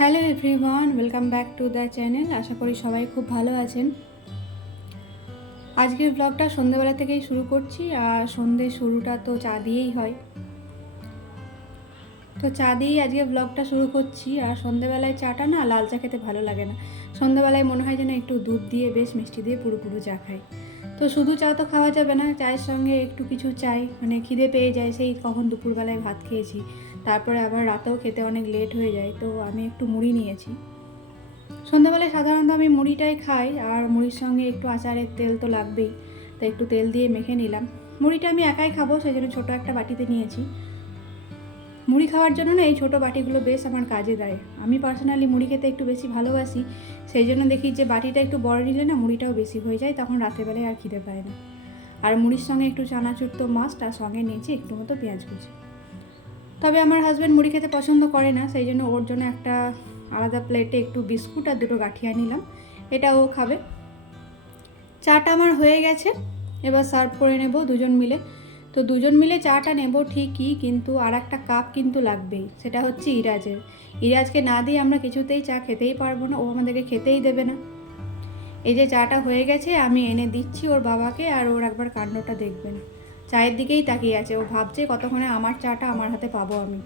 Hello everyone, welcome back to the channel. আশা করি সবাই খুব ভালো আছেন। আজকের ব্লগটা সন্ধেবেলা থেকেই শুরু করছি, আর সন্ধে শুরুটা তো চা দিয়েই হয়। তো চা দিয়েই আজকে ব্লগটা শুরু করছি, আর সন্ধেবেলায় চাটা না লাল চা খেতে ভালো লাগে না। সন্ধ্যেবেলায় মনে হয় যেন একটু দুধ দিয়ে, বেশ মিষ্টি দিয়ে পুরো পুরো চা খাই। তো শুধু চা তো খাওয়া যাবে না, চায়ের সঙ্গে একটু কিছু চাই মানে খিদে পেয়ে যায়, সেই কখন দুপুরবেলায় ভাত খেয়েছি। তারপরে আবার রাতেও খেতে অনেক লেট হয়ে যায়, তো আমি একটু মুড়ি নিয়েছি। সন্ধ্যাবেলায় সাধারণত আমি মুড়িটাই খাই, আর মুড়ির সঙ্গে একটু আচারের তেল তো লাগবেই, তো একটু তেল দিয়ে মেখে নিলাম। মুড়িটা আমি একাই খাব সেই জন্য ছোটো একটা বাটিতে নিয়েছি। মুড়ি খাওয়ার জন্য না এই ছোটো বাটিগুলো বেশ আমার কাজে দেয়। আমি পার্সোনালি মুড়ি খেতে একটু বেশি ভালোবাসি সেই জন্য দেখি যে বাটিটা একটু বড় নিলে না মুড়িটাও বেশি হয়ে যায়, তখন রাতেরবেলায় আর খিদে পায় না। আর মুড়ির সঙ্গে একটু চানাচুর তো মাস্ট আর সঙ্গে নিয়েছি একটু মতো পেঁয়াজ কুচি। তবে আমার হাজব্যান্ড মুড়ি খেতে পছন্দ করে না, সেই জন্য ওর জন্য একটা আলাদা প্লেটে একটু বিস্কুট আর দুটো গাঠিয়া নিলাম, এটা ও খাবে। চাটা আমার হয়ে গেছে, এবার সার্ভ করে নেব দুজন মিলে। তো দুজন মিলে চাটা নেব ঠিকই, কিন্তু আর একটা কাপ কিন্তু লাগবেই, সেটা হচ্ছে ইরাজের। ইরাজকে না দিয়ে আমরা কিছুতেই চা খেতেই পারব না, ও আমাদেরকে খেতেই দেবে না। এই যে চাটা হয়ে গেছে, আমি এনে দিচ্ছি ওর বাবাকে আর ওর একবার কাণ্ডটা দেখবেন। চায়ের দিকেই তাকিয়ে আছে। ও ভাবছে কতক্ষণে আমার চাটা আমার হাতে পাবো আমি।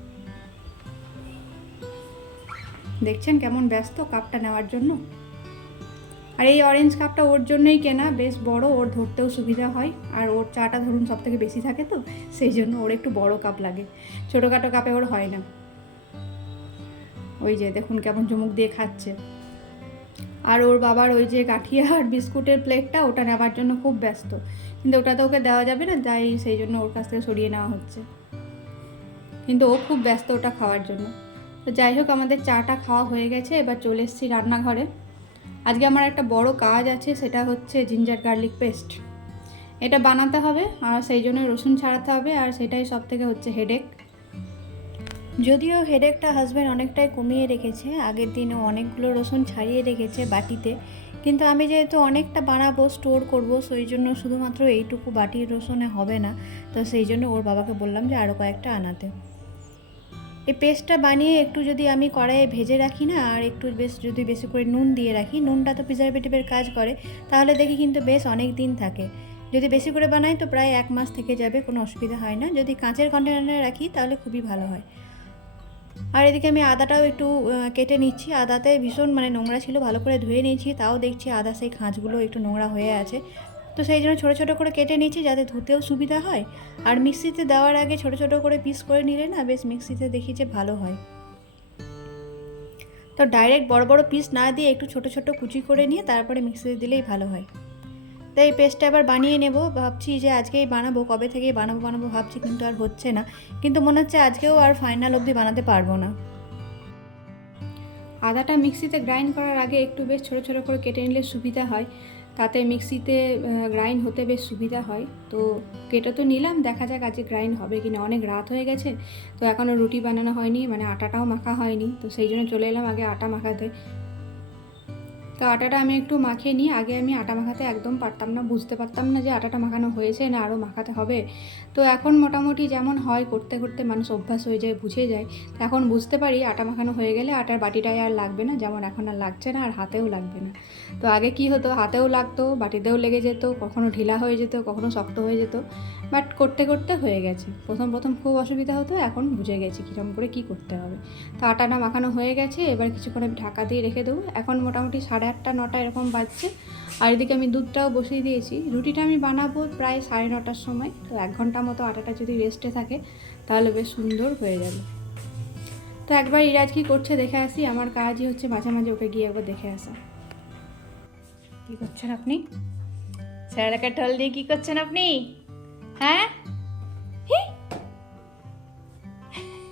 দেখছেন কেমন ব্যস্ত কাপটা নেওয়ার জন্য? আর এই অরেঞ্জ কাপটা ওর জন্যই কেনা, বেশ বড়, ওর ধরতেও সুবিধা হয়। আর ওর চাটা ধরুন সব থেকে বেশি থাকে তো, সেই জন্য ওর একটু বড় কাপ লাগে। ছোটোখাটো কাপে ওর হয় না। ওই যে দেখুন কেমন চুমুক দিয়ে খাচ্ছে। আর ওর বাবার ওই যে গাঠিয়া আর বিস্কুটের প্লেটটা ওটা নেওয়ার জন্য খুব ব্যস্ত। কিন্তু ওটা তো ওকে দেওয়া যাবে না তাই সেই জন্য ওর কাছ থেকে সরিয়ে নেওয়া হচ্ছে। কিন্তু ও খুব ব্যস্ত ওটা খাওয়ার জন্য। তো যাই হোক, আমাদের চাটা খাওয়া হয়ে গেছে, এবার চলে এসেছি রান্নাঘরে। আজকে আমার একটা বড় কাজ আছে, সেটা হচ্ছে জিঞ্জার গার্লিক পেস্ট এটা বানাতে হবে, আর সেই জন্য রসুন ছাড়াতে হবে, আর সেটাই সব থেকে হচ্ছে হেডেক যদিও হেডেকটা হাজব্যান্ড অনেকটাই কমিয়ে রেখেছে, আগের দিনও অনেকগুলো রসুন ছাড়িয়ে রেখেছে বাটিতে, কিন্তু আমি যেহেতু অনেকটা বানাবো স্টোর করব, সেই জন্য শুধুমাত্র এইটুকু বাটির রসুনে হবে না। তো সেই জন্য ওর বাবাকে বললাম যে আরও কয়েকটা আনাতে। এই পেস্টটা বানিয়ে একটু যদি আমি কড়াইয়ে ভেজে রাখি না, আর একটু বেশ যদি বেশি করে নুন দিয়ে রাখি, নুনটা তো প্রিজারভেটিভের কাজ করে, তাহলে দেখি কিন্তু বেশ অনেক দিন থাকে। যদি বেশি করে বানাই তো প্রায় এক মাস থেকে যাবে, কোনো অসুবিধা হয় না। যদি কাঁচের কন্টেনারে রাখি তাহলে খুবই ভালো হয়। আর এদিকে আমি আদাটাও একটু কেটে নিচ্ছি। আদাতে ভীষণ মানে নোংরা ছিল, ভালো করে ধুয়ে নিয়েছি, তাও দেখছি আদা সেই খাঁজগুলো একটু নোংরা হয়ে আছে। তো সেই জন্য ছোটো ছোটো করে কেটে নিচ্ছি যাতে ধুতেও সুবিধা হয়। আর মিক্সিতে দেওয়ার আগে ছোটো ছোটো করে পিস করে নিলে না বেশ মিক্সিতে দেখি যে ভালো হয়। তো ডাইরেক্ট বড় বড় পিস না দিয়ে একটু ছোটো ছোটো কুচি করে নিয়ে তারপরে মিক্সিতে দিলেই ভালো হয়। তো এই পেস্টটা আবার বানিয়ে নেব। ভাবছি যে আজকেই বানাবো, কবে থেকেই বানাবো বানাবো ভাবছি কিন্তু আর হচ্ছে না। কিন্তু মনে হচ্ছে আজকেও আর ফাইনাল অবধি বানাতে পারব না। আদাটা মিক্সিতে গ্রাইন্ড করার আগে একটু বেশ ছোটো ছোটো করে কেটে নিলে সুবিধা হয়। তাতে মিক্সিতে গ্রাইন্ড হতে বেশ সুবিধা হয়। তো কেটে তো নিলাম, দেখা যাক আজকে গ্রাইন্ড হবে কি না অনেক রাত হয়ে গেছে, তো এখনও রুটি বানানো হয়নি মানে আটাটাও মাখা হয়নি। তো সেই জন্য চলে এলাম আগে আটা মাখাতে। তো আটাটা আমি একটু মাখিয়ে নিই। আগে আমি আটা মাখাতে একদম পারতাম না, বুঝতে পারতাম না যে আটাটা মাখানো হয়েছে না আরও মাখাতে হবে। তো এখন মোটামুটি যেমন হয়, করতে করতে মানুষ অভ্যাস হয়ে যায়, বুঝে যায়। তো এখন বুঝতে পারি আটা মাখানো হয়ে গেলে আটার বাটিটায় আর লাগবে না। যেমন এখন আর লাগছে না, আর হাতেও লাগবে না। তো আগে কি হতো, হাতেও লাগতো, বাটিতেও লেগে যেত, কখনো ঢিলা হয়ে যেত, কখনো শক্ত হয়ে যেত। বাট করতে করতে হয়ে গেছে। প্রথম প্রথম খুব অসুবিধা হতো, এখন বুঝে গেছি কীরকম করে কি করতে হবে। তো আটাটা মাখানো হয়ে গেছে, এবার কিছুক্ষণ আমি ঢাকা দিয়ে রেখে দেবো। এখন মোটামুটি সাড়ে আটটা, নটা এরকম বাজছে। আর এদিকে আমি দুধটাও বসিয়ে দিয়েছি। রুটিটা আমি বানাবো প্রায় সাড়ে নটার সময়। তো এক ঘণ্টা মতো আটাটা যদি রেস্টে থাকে, তাহলে বেশ সুন্দর হয়ে যাবে। তো একবার ইরাজ কি করছে দেখে আসি। আমার কাজই হচ্ছে মাঝে মাঝে ওকে গিয়ে একবার দেখে আসা। কি করছেন আপনি? স্যারাকে ঢল দিয়ে কি করছেন আপনি? হ্যাঁ?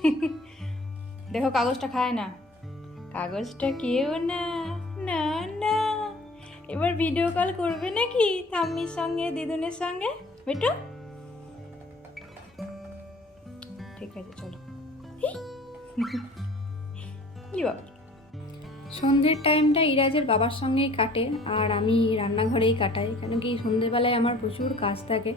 দেখো, কাগজটা খায় না। কাগজটা কেউ না। এবার ভিডিও কল করবে নাকি? থাম্মির সঙ্গে, দিদুনের সঙ্গে? বেটু ঠিক আছে, চলো। কি বাবা সন্ধ্যের টাইমটা ইরাজের বাবার সঙ্গেই কাটে আর আমি রান্নাঘরেই কাটাই, কেন কি সন্ধ্যেবেলায় আমার প্রচুর কাজ থাকে।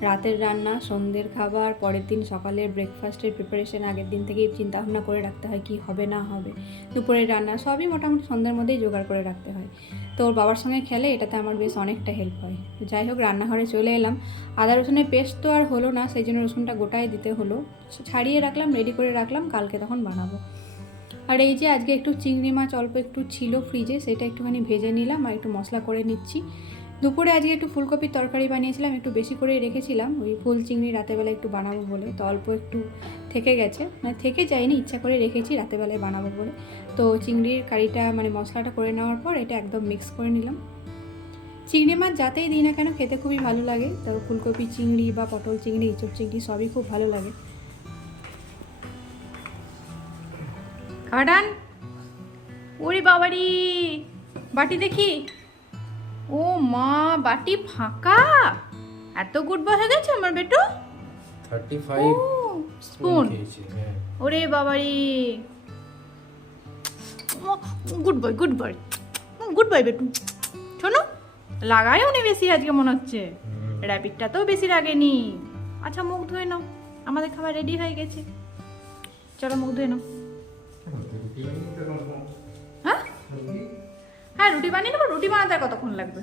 রাতের রান্না, সন্ধ্যের খাবার, পরের দিন সকালের ব্রেকফাস্টের প্রিপারেশন আগের দিন থেকেই চিন্তাভাবনা করে রাখতে হয় কি হবে না হবে। দুপুরের রান্না সবই মোটামুটি সন্ধ্যের মধ্যেই জোগাড় করে রাখতে হয়। তো ওর বাবার সঙ্গে খেলে এটাতে আমার বেশ অনেকটা হেল্প হয়। তো যাই হোক, রান্নাঘরে চলে এলাম। আদা, রসুনের পেস্ট তো আর হলো না, সেই জন্য রসুনটা গোটায় দিতে হলো। ছাড়িয়ে রাখলাম রেডি করে রাখলাম, কালকে তখন বানাবো। আর এই যে আজকে একটু চিংড়ি মাছ অল্প একটু ছিল ফ্রিজে সেটা একটুখানি ভেজে নিলাম আর একটু মশলা করে নিচ্ছি। দুপুরে আজকে একটু ফুলকপির তরকারি বানিয়েছিলাম, একটু বেশি করে রেখেছিলাম। ওই ফুল চিংড়ি রাতেরবেলা একটু বানাবো বলে, তো অল্প একটু থেকে গেছে। মানে থেকে যায়নি, ইচ্ছা করে রেখেছি রাতেরবেলায় বানাবো বলে। তো চিংড়ির কারিটা মানে মশলাটা করে নেওয়ার পর এটা একদম মিক্স করে নিলাম। চিংড়ি মাছ যাতেই দিই না কেন, খেতে খুবই ভালো লাগে। তো ফুলকপি চিংড়ি বা পটল চিংড়ি, ইঁচড় চিংড়ি সবই খুব ভালো লাগে। খাওয়া ওরে বাবারি বাটি দেখি। ও মা বাটি ফাঁকা? এত গুড বয় হয়ে গেছে আমার বেটু? থার্টি ও ফাইভ স্পুন হ্যাঁ। ওরে বাবারি। Good boy good boy good boy বেটু। শোনো লাগায়ও নি বেশি আজকে মনে হচ্ছে। র্যাপিডটাতেও বেশি লাগেনি। আচ্ছা মুখ ধুয়ে নাও। আমাদের খাবার রেডি হয়ে গেছে। চলো মুখ ধুয়ে নাও। হ্যাঁ রুটি বানিয়ে নেব, রুটি বানাতে আর কতক্ষণ লাগবে?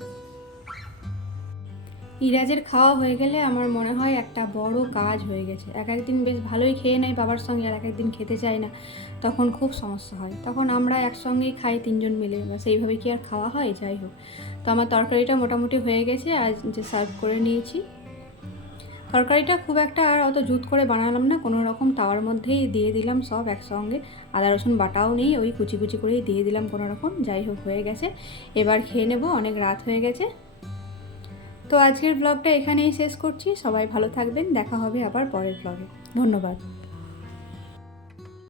ইরাজের খাওয়া হয়ে গেলে আমার মনে হয় একটা বড় কাজ হয়ে গেছে। এক একদিন বেশ ভালোই খেয়ে নেয় বাবার সঙ্গে, আর এক একদিন খেতে চায় না। তখন খুব সমস্যা হয়। তখন আমরা একসঙ্গেই খাই তিনজন মিলে বা সেইভাবে কি আর খাওয়া হয়? যাই হোক। তো আমার তরকারিটা মোটামুটি হয়ে গেছে, আজ যে সার্ভ করে নিয়েছি। তরকারিটা খুব একটা আর অত জুত করে বানালাম না। কোনো রকম তাওয়ার মধ্যেই দিয়ে দিলাম সব একসঙ্গে। আদা, রসুন বাটাও নেই, ওই কুচি কুচি করেই দিয়ে দিলাম কোনো রকম। যাই হোক, হয়ে গেছে। এবার খেয়ে নেব, অনেক রাত হয়ে গেছে। তো আজকের ব্লগটা এখানেই শেষ করছি। সবাই ভালো থাকবেন, দেখা হবে আবার পরের ব্লগে ধন্যবাদ।